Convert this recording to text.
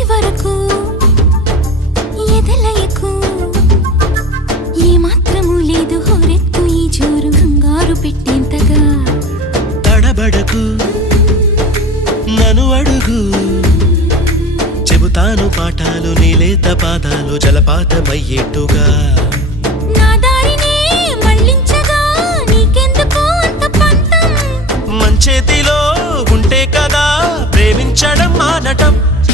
వరకు ఎదలయకు ఏ మాత్రము లేదు హోరెత్తు ఈ జోరు కంగారు పెట్టేంతగా తడబడకు నన్ను అడుగు చెబుతాను పాఠాలు నీలేత పాదాలు జలపాతమయ్యేట్టుగా నా దారినే మళ్ళించగా నీకెందుకు అంత పంతం మంచేతిలో ఉంటే కదా ప్రేమించడం మానటం